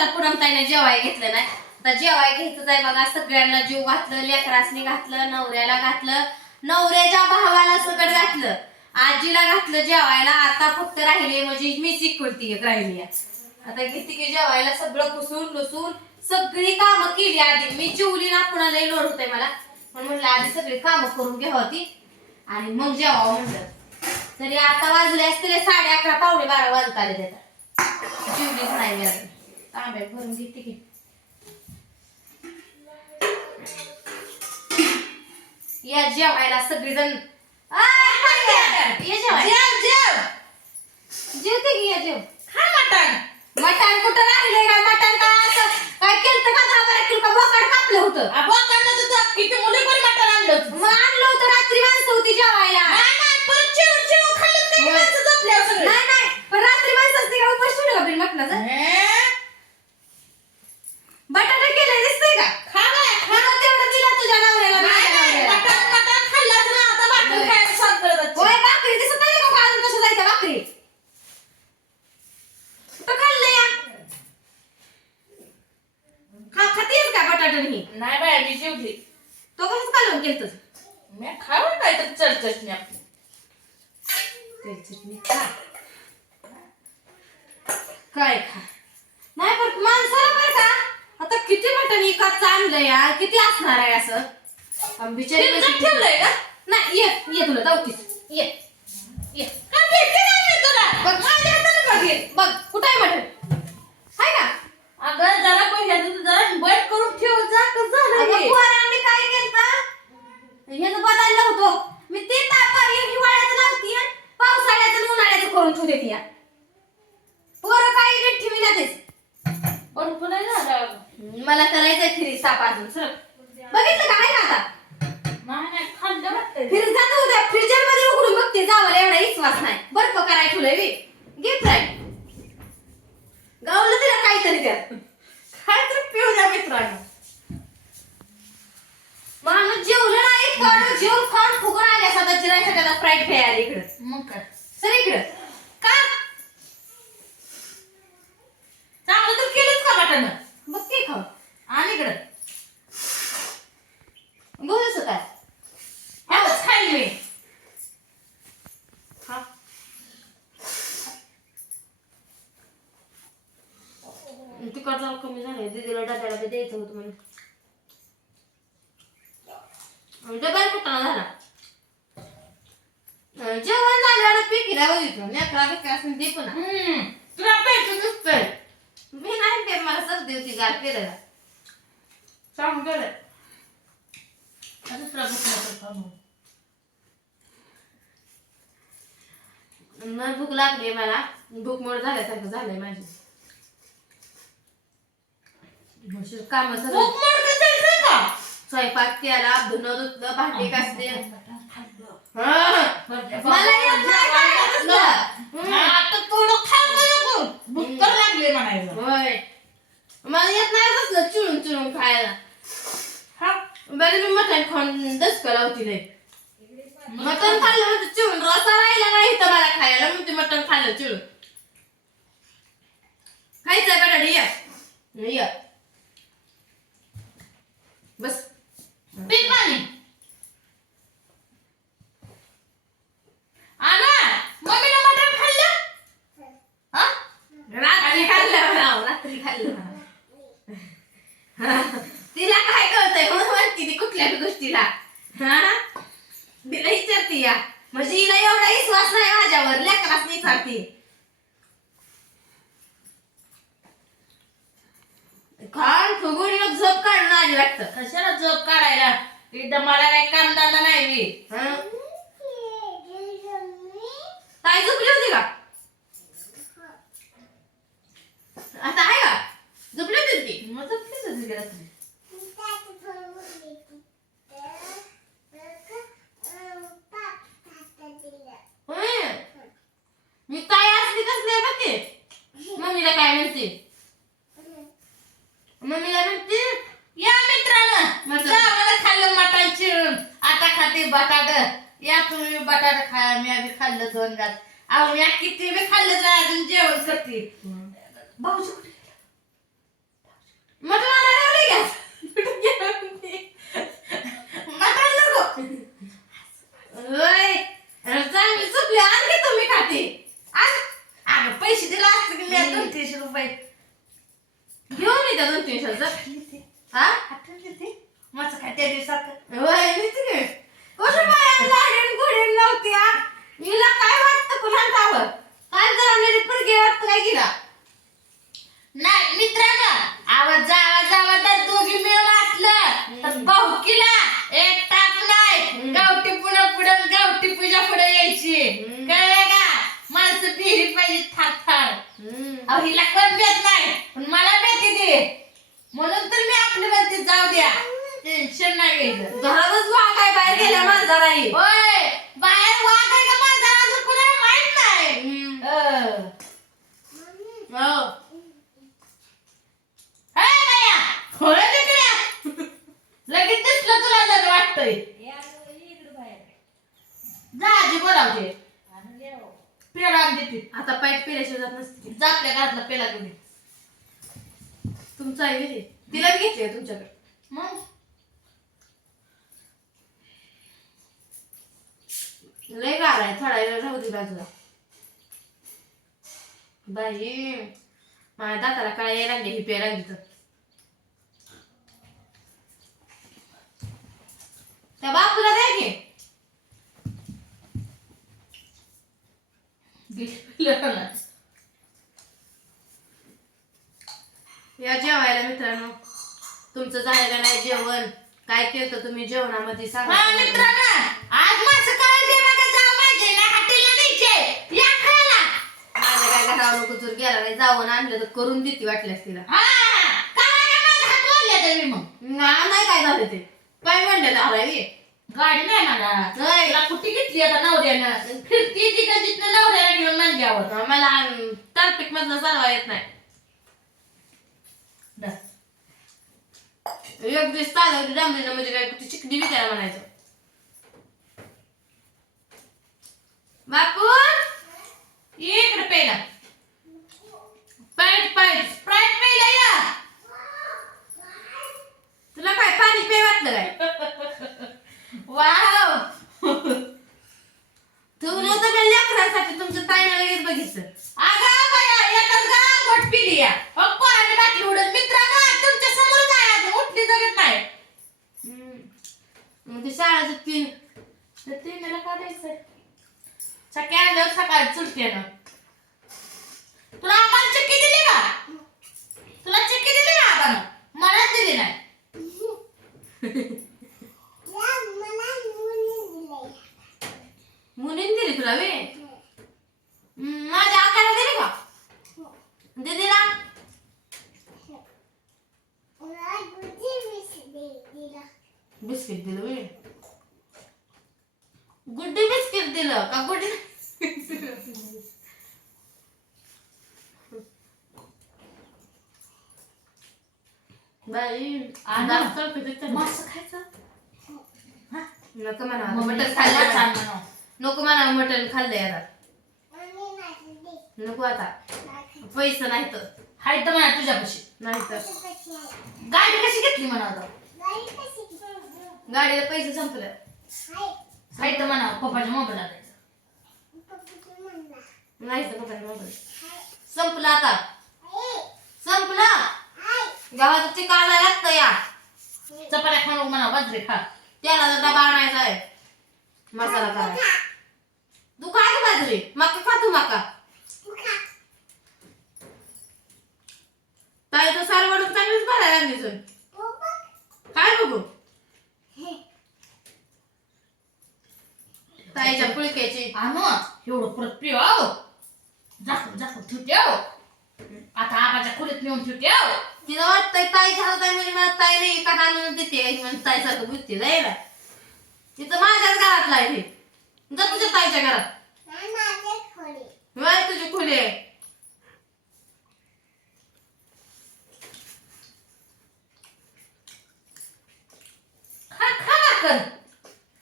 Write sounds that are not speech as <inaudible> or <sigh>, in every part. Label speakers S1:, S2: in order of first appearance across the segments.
S1: दिवसात पुरमताईने जेवाय घेतलं नाही. आता जेवाय घेतच आहे बघा सगळ्यांना जीव घातलं लेकरासनी घातलं नवऱ्याला घातलं नवऱ्याच्या भावाला सगळं घातलं. आजीला घातलं जेवायला आता फक्त राहिले म्हणजे मी शिकवती राहिली आहे. आता घेते की जेवायला सगळं पुसून लुसून सगळी कामं केली आधी. मी जेवली ना कुणालाही लोड होते मला. पण म्हटलं आधी सगळी कामं करून घ्यावं ती आणि मग जेवावं म्हटलं तरी आता वाजले असतील साडे अकरा पावणे बारा वाजत आले त्याचा. जेवलीच नाही मी तांब्यात भरून घेते की. या जेवायला सगळीजण. जेवते की या जेव.
S2: खा मटण.
S1: मटण कुठं राहिलंय काय मटण काय असं? काय केलं का दहा बारा? किलो का बोकाड कापलं होतं.
S2: तर किती मुली पण मटण आणलं.
S1: मग आणलं होतं रात्री माणसं होती जेवायला
S2: नाही नाही परत जेवण जेवण खाल्लं नाही
S1: होय.
S2: माणसं झोपल्यावर सगळे
S1: नाही नाही पण रात्री माणसं असते का उपास ठेवलं का बिन मटणाचं
S2: हे?
S1: बटाटा केलं दिसतंय का
S2: खा बाय, खा.
S1: मला तेवढं दिलं तुझ्या नवऱ्याला
S2: नाही,
S1: माझ्या
S2: नाही,
S1: नवऱ्याला.
S2: मटण मटण खाल्लं तर आता भाकर
S1: होय.
S2: खायला सांग करत असते.
S1: होय भाकरी दिसत नाही का अजून कसं जायचं भाकरी कुठं खाल्लं या खा खातीस का बटाटा ही
S2: नाही बाय मी जेवली
S1: तो कालवून केलं
S2: मी खावं काय तर चरचटणी आपली.
S1: चटणी खा. काय खा? नाही पण माणसाला बरं का आता किती मटण एकाच आणलं या? किती असणार आहे असं? आम्ही बिचारी बसली-
S2: ठेवलंय का?
S1: नाही ये ये तुला जाऊतीस ये. ये.
S2: का भेटते का मी तुला?
S1: बघ. माझ्या हाताने बघ हे. बघ कुठं आहे मटण? हाय का?
S2: अगं जरा पण ह्याचं जरा बंद करून ठेव जा कसं झालं
S1: अगं
S2: हे?
S1: पोरांनी काय केलं ह्याचं बदललं होतं मी ते तापा हिवाळ्याचं लावती आणि पावसाळ्याचं आणि उन्हाळ्याचं करून ठेवते ती पोरं काय नीट ठेवी जातेस
S2: पण पुन्हा झालं
S1: मला करायचंय फिरी साप अजून सर बघितलं का आहे का आता
S2: नाही नाही खाल्लं वाटतंय
S1: फिर जातो उद्या फ्रीजरमध्ये उघडून बघते जावाला एवढा विश्वास नाही बर्फ कराय ठेवलंय बी गिफ्ट आहे गावलं तिला काहीतरी त्यात
S2: काय तर पिऊ द्या मित्रांनो
S1: माणूस जेवलं नाही पण जेवण खाऊन फुगून आले आता फ्राईड प्यायला इकडं.
S2: मग काय?
S1: सर इकडं.
S2: का? चांगलं तर केलंच का मटण?
S1: बघ ते खाऊ.
S2: आणि इकडं.
S1: बोलच काय?
S2: ह्यातच खाईल मी.
S1: हा. तिकट जाऊ कमी दीदीला डब्याला द्यायचं होतं म्हणून. आणि डब्याला कुठं झाला जेवण झाल्यावर पिकीला बघितलं लेकरा बिकरा असं दे पण
S2: हम्म तुला प्यायचं दिसतंय
S1: मी नाही ते मला सर्दी होती गार केलेला
S2: सांग
S1: भूक लागली मला भूक मोड झाल्यासारखं झालंय माझी. काम स्वयंपाक केला धुणं धुतलं भांडी घासले.
S2: मला
S1: येत नाही काय असलं.
S2: आता थोडं खाऊ का नको लागली म्हणायचं.
S1: होय. मला येत नाही कसलं खायला.
S2: हा.
S1: बरं मी मटण खाऊन लावती लय. मटण खाल्लं म्हणजे चिळून रसा राहिला नाही तर मला खायला. मग ते मटण खाल्लं चिळून. खायचंय बटाटे या. या बस
S2: पीक पाणी आना मम्मीनं मटण खाल्लं हा
S1: रात्री खाल्लं राव रात्री खाल्लं तिला काय कळतंय म्हणून म्हणती ती कुठल्या बी गोष्टीला हा तिला विचारती या म्हणजे हिला एवढा विश्वास नाही माझ्यावर लेकरास विचारती खाण फुगून एक झोप काढून आली वाटतं.
S2: कशाला झोप काढायला? एकदा मला काही कामधंदा नाही मी.
S1: हं? ताई झोपली होती का? आता आहे का? झोपली होती ती?
S2: मग झोपलीच होती रात्री.
S1: होय. मी काय असली कसली बघ ते. मम्मीला काय म्हणते मम्मीला म्हणते
S2: या मित्रांनो
S1: मटण.
S2: चांगलं खाल्लं मटण चिरून आता खाते बटाट या तुम्ही बटाटा खाया मी आधी खाल्लं दोन घास अहो मी किती बी खाल्लं तर अजून जेवण करते भाऊजी कुठे गेले?
S1: मटण आणायला नाही गॅस कुठं गेलं ते?
S2: मटण नको
S1: होय अरे चांगली चुकली आणखी तुम्ही खाते
S2: आ- अगं पैसे दिला असते की मी दोन तीनशे रुपये
S1: घेऊन तीनशे हा
S2: काय त्या दिवसात
S1: होय नीती गे. कसं बाया लाडीन गुडीन नव्हती हा? हिला काय वाटतं कुणाला ठावं? काय जरा मेरी पुरगी वाटतं काय गेला
S2: नाही मित्रांनो आवाज जावा जावा तर दोघी मिळून असलं तर एक टाक नाही. गावठी पुढं पुढं गावठी पूजा पुढे यायची
S1: हम्म.
S2: कळलं का माणसं बिहरी पाहिजे थार थार अहो हिला कोण भेट नाही पण मला भेटी दे म्हणून तर मी आपली म्हणते जाऊ द्या टेन्शन नाही घ्यायचं
S1: घरातच वागाय बाहेर गेल्या माणसाराही
S2: होय. बाहेर वाघ आहे का माझा अजून कुणाला माहीत नाही. अं.
S1: हो.
S2: हाय बाया होय तिकडे. लगेच दिसलं तुला जर वाटतंय. जा आजी बोलावते. पेला देते.
S1: आता पाईट पेल्याशिवाय जात नसते.
S2: जा आपल्या घरातला पेला.
S1: तुमचं आहे ते तिला घेतली आहे तुमच्याकडे.
S2: मग?
S1: लय गार आहे थोडा वेळ राहू दे बाजूला. बाई माझ्या दाताला काळ यायला लागली ही प्यायला लागली तर. त्या बापूला द्या की. या जेवायला मित्रांनो. तुमचं झालेलं नाही जेवण? काय केलं तुम्ही जेवणामध्ये सांगा.
S2: हा मित्रांनो आज मासं काय जेवायला जाऊ माहिती ना हॉटेलला न्यायचे या खायला
S1: माझ्या काय घरावर कुचूर गेला नाही जाऊन आणलं तर करून देते वाटल्यास तिला.
S2: हा काय का माझा हात वाढले तर मी मग.
S1: ना- नाही काय झालं ते. काय म्हणलं हरावी?
S2: गाडी नाही मला
S1: नाही.
S2: तुला कुठे घेतली आता नवऱ्यानं? फिरती तिकडे तिथनं नवऱ्याला घेऊन नांद्यावर
S1: मला टार्पिक मधलं चालवा येत नाही. एक दिवस चालवली डांबरीनं म्हणजे काय कुठे चिकडी विकायला म्हणायचं. बापू
S2: ये इकडे पेला
S1: स्प्राईट पाहिजे
S2: स्प्राईट पेला या
S1: तुला काय पाणी पे वाटलं काय
S2: वाव
S1: तुला तर मी लेकरांसाठी तुमचं ताईनं लगेच बघितलं
S2: अगं बाया एकच गाव गोट पिली या मग पोराने बाटली उडत मित्रांनो तुमच्यासमोर काय आज उठली जगत नाही
S1: मग ते शाळेचं तीन
S2: तर ते मला का द्यायचंय सकाळी आल्यावर सकाळी चुलते ना तुला आपण चक्की दिली का तुला चक्की दिली का आपण मला दिली नाही
S1: मुलीने दिली तुला वे माझ्या आकाला दिली का दीदीला बिस्किट दिलं वे गुड्डी बिस्किट दिलं का गुड्डी बाई.
S2: मासं खायचं
S1: नको म्हणा
S2: मग
S1: मटण
S2: मटण
S1: खाल्लं.
S2: छान म्हणावं.
S1: नको म्हणा मटण खाल्लंय आता नको आता पैसे नाही तर
S2: हाय तर म्हणा तुझ्यापाशी
S1: नाही तर
S2: गाडी कशी घेतली म्हणा आता
S1: गाडीला पैसे संपले
S2: हाय तर म्हणा पप्पाच्या मोबाईलला द्यायचं
S1: नाही तर पप्पाने मोबाईल संपलं आता संपलं गावाचं ते काढायला लागतं या.
S2: चपात्या खाऊ म्हणा बाजरी खा.
S1: त्याला जर डबा आणायचा आहे. मसाला करायचा. तू काय गं बाजरी? मका खा तू मका. ताई तर सार वाढून चांगलीच भरायला लागली सोय. काय बघू? ताईच्या पुळक्याची.
S2: आणू एवढं परत पिव जाकून जाकून ठेवते हो. आता आबाच्या खोलीत नेऊन ठेवते हो.
S1: तिला वाटतंय ताईच्या हातात आहे म्हणजे मला ताई नाही. एका आणून देते म्हणजे ताईसारखं बुद्धी जायला तिथं माझ्याच घरातला आहे जा तुझ्या ताईच्या घरात. वय तुझी खुले
S2: खा खा भाकर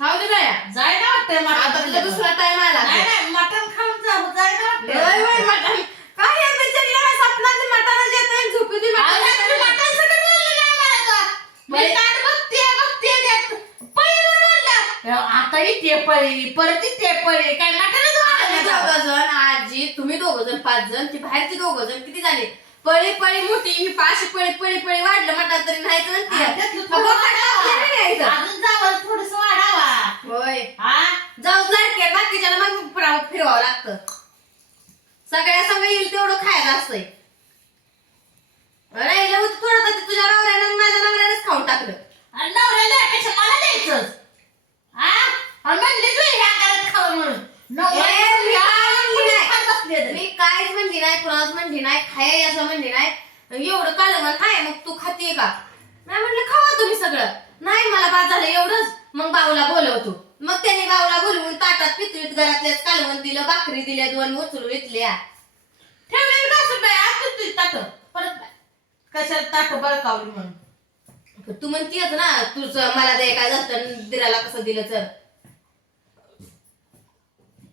S1: खाऊ दे बाया
S2: जाय ना वाटतंय
S1: आता
S2: मटण
S1: तुला दुसरा टाइम आला.
S2: नाही नाही मटण खाऊन जाऊ जाय ना
S1: लय
S2: वाटतंय
S1: वय मटण काय या बिचारीला स्वप्नात मटणच येत नाही झोपू दे
S2: अहो, रात्री
S1: मटण
S2: मटण सगळं ते पळी परत ते पळी काय
S1: आम्ही
S2: मटणच
S1: दोघं जण आजी तुम्ही दोघं जण पाच जण ती बाहेरची दोघं जण किती झाले? पळी पळी मोठी ही पाचशे पळी पळी पळी वाढलं म्हटलं तरी नाही
S2: थोडस वाढावा.
S1: होय. जाऊ लाडके बाकीच्याला मग फिरावं फिरवावं लागतं. सगळ्या संग येईल तेवढं खायला असतंय राहिलं होतं थोडं तर ते तुझ्या नवऱ्यानं आणि माझ्या नवऱ्यानंच खाऊन टाकलं
S2: आणि नवऱ्याला यापेक्षा मला द्यायचंच हा आणि म्हणले तू ह्या घरात खावं म्हणून नवरा
S1: ए, मी काय काहीच म्हणली नाही कुणालाच म्हणली नाही खाय असं म्हणली नाही. एवढं कालवण आहे मग तू खाते का? नाही म्हणलं खावा तुम्ही सगळं. नाही मला बाद झालं एवढंच. मग बाऊला बोलवतो. मग त्याने बाऊला बोलवून ताटात पितळीत घरातल्याच कालवण दिलं भाकरी दिल्या दोन उचलून घेतल्या
S2: ठेवलेली कसं बाय आज तू ताट. परत बाय. कशाला ताट बळकावली म्हणून?
S1: तू म्हणतीयच ना तुझं मला दे काय झालं दिराला कसं दिलं तर?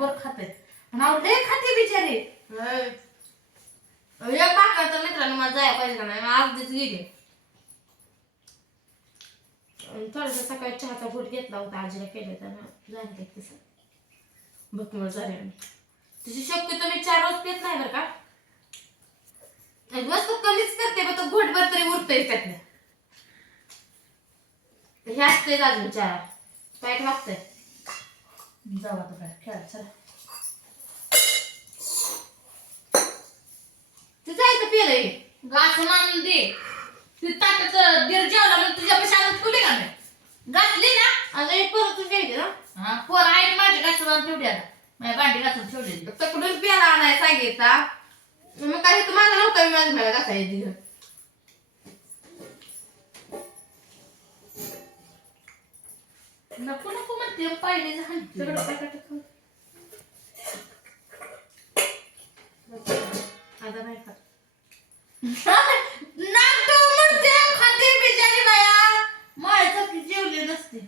S2: भरभर कोरभर खाते लय खाते बिचारी.
S1: एक भाकर तर मित्रांनो मला जाय पाहिजे का नाही? अर्धीच गेली. थोडासा सकाळी चहाचा घोट घेतला होता आजीला केलं तर झाले ते तसं भूकमोड झाली आम्ही. तशी शक्यतो मी चार रोज पेत नाही बरं का. वस्तू कमीच करते पण तो घोटभर तरी उरतोय त्यातनं. हे असतंय अजून चार. पॅक लागतंय.
S2: जाऊ आता काय खेळा चला
S1: ते जायचं पिलं
S2: घासून आणून दे ती ताटात दीर जेवला म्हणून तुझ्या पैसे आणून ठेवली का मी घातली ना
S1: आणि परत तू घ्यायचे ना
S2: हा पोर आहे माझ्या घासून आणून ठेवली आता माझ्या भांडी घासून ठेवलेली
S1: तकडून प्याला आणाय सांगितला मग काही तू माझा नव्हता मी माझ्या मला
S2: नको नको म्हणते पाहिजे झाली
S1: सगळं पाकिट खाऊ. आता नाही खात. <laughs>
S2: नाटो म्हणते खाते बिचारी बाया की जेवली नसते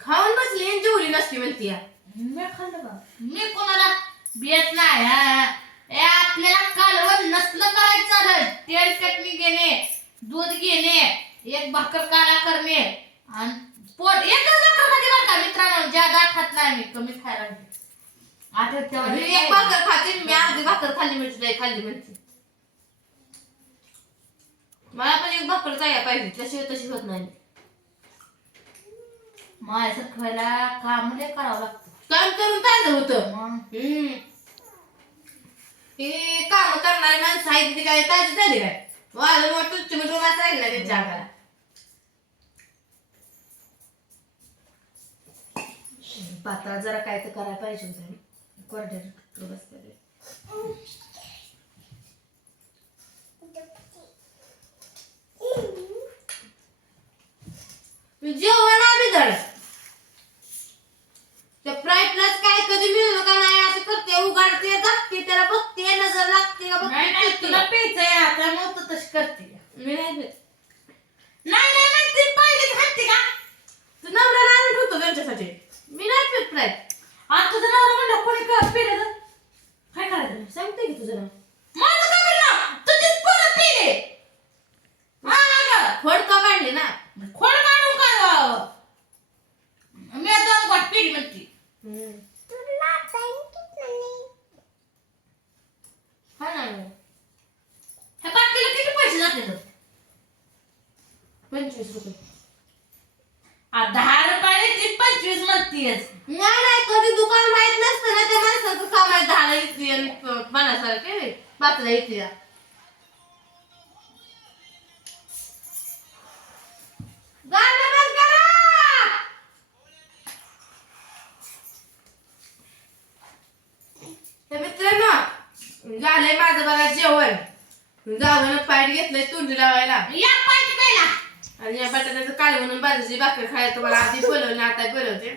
S1: खाऊन बसली आणि जेवली नसती म्हणती या.
S2: मी खाल्लं का मी कोणाला बेत नाही हा. ए आपल्याला कालवण नसलं करायचं तेल चटणी घेणे दूध घेणे एक भाकर काळा करणे आणि पोट एकच भाकर खाते बरं का? मित्रांनो ज्यादा खात नाही मी कमी खायला लागले आता तेव्हा
S1: मी एक भाकर खाते मी अर्धी भाकर खाल्ली म्हणजे नाही खाल्ली म्हणते. मला पण एक भाकर जाया पाहिजे त्याशिवाय तशी होत नाही.
S2: माझ्यासारखं व्हायला काम लय करावं लागतं.
S1: काम करून चाललं होतं.
S2: मग?
S1: हम्म. हे काम करणारी माणसं आहेत ती काय ताजी झाली काय वाजून वाटून तुम्ही रुमात राहील ना त्यांच्या अंगाला. पात्रा जरा काय तर करायला पाहिजे होतं. कोरड्या बस. üzere. पाचला करा तर मित्रांनो झालंय माझं बघा जेवण जाऊन पाठ घेतलंय तोंडी लावायला
S2: या
S1: आणि या बटाट्याचं काळ म्हणून बाजूची भाकर खायला तुम्हाला आधी बोलवलं आता बोलवते